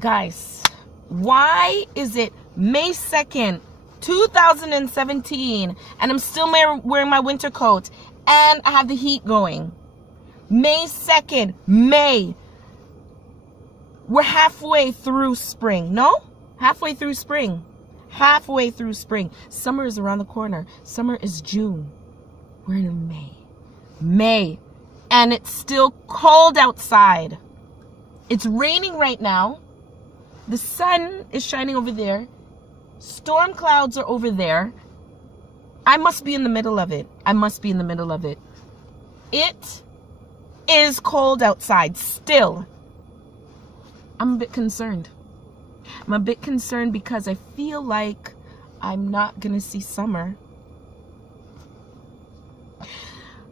Guys, why is it May 2nd, 2017, and I'm still wearing my winter coat, and I have the heat going? May 2nd, May. We're halfway through spring, no? Halfway through spring. Halfway through spring. Summer is around the corner. Summer is June. We're in May. May. And it's still cold outside. It's raining right now. The sun is shining over there. Storm clouds are over there. I must be in the middle of it. I must be in the middle of it. It is cold outside still. I'm a bit concerned. I'm a bit concerned because I feel like I'm not going to see summer.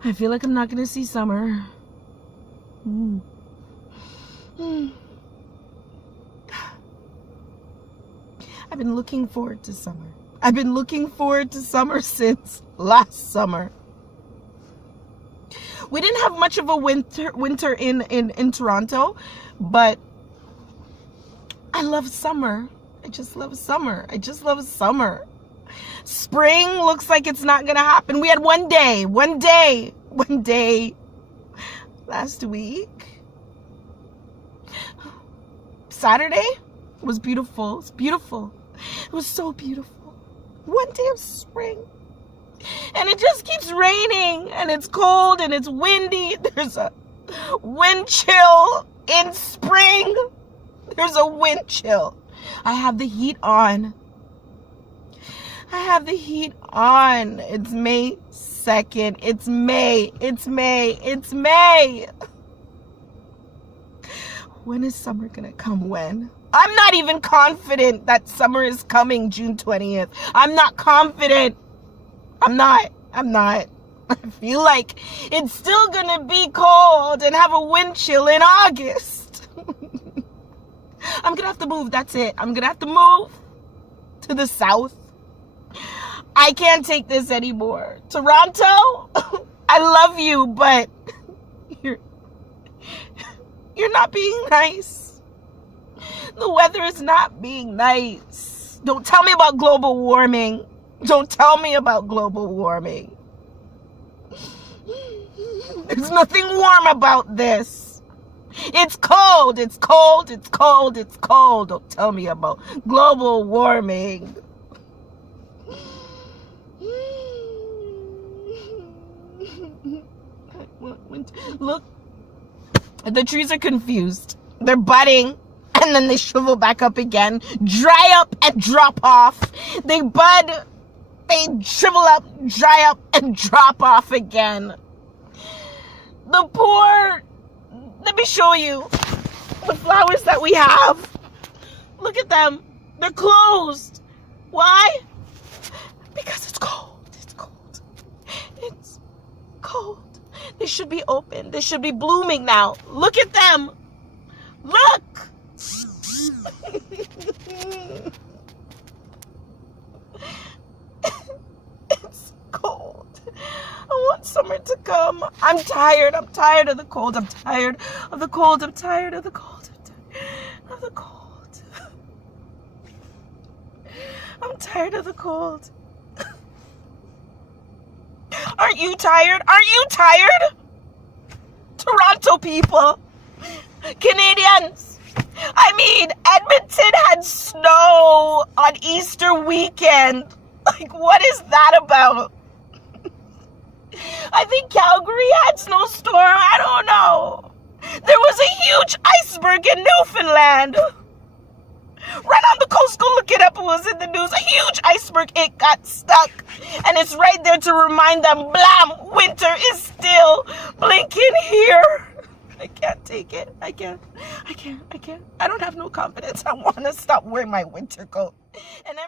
I feel like I'm not going to see summer. I've been looking forward to summer. I've been looking forward to summer since last summer. We didn't have much of a winter in Toronto, but I love summer. I just love summer. I just love summer. Spring looks like it's not gonna happen. We had one day last week. Saturday was beautiful. It's beautiful. It was so beautiful. One day of spring. And it just keeps raining, and it's cold, and it's windy. There's a wind chill in spring. There's a wind chill. I have the heat on. I have the heat on. It's May 2nd. It's May. It's May. It's May. When is summer gonna come? When? I'm not even confident that summer is coming June 20th. I'm not confident. I'm not. I feel like it's still gonna be cold and have a wind chill in August. I'm gonna have to move. That's it. I'm gonna have to move to the south. I can't take this anymore. Toronto, I love you, but you're not being nice. The weather is not being nice. Don't tell me about global warming. Don't tell me about global warming. There's nothing warm about this. It's cold. It's cold. It's cold. It's cold. Don't tell me about global warming. Look, the trees are confused. They're budding, and then they shrivel back up again, dry up and drop off. They bud, they shrivel up, dry up, and drop off again. Let me show you the flowers that we have. Look at them. They're closed. Why? Because it's cold. It's cold. It's cold. They should be open. They should be blooming now. Look at them. Look. It's cold. I want summer to come. I'm tired. I'm tired of the cold. I'm tired of the cold. I'm tired of the cold. I'm tired of the cold. I'm tired of the cold. Aren't you tired? Aren't you tired? Toronto people. Canadians. I mean, Edmonton had snow on Easter weekend. Like, what is that about? I think Calgary had snowstorm. I don't know. There was a huge iceberg in Newfoundland. Right on the coast, go look it up. It was in the news. A huge iceberg. It got stuck. And it's right there to remind them, blam, winter is still blinking here. I can't take it. I can't. I don't have no confidence. I want to stop wearing my winter coat. And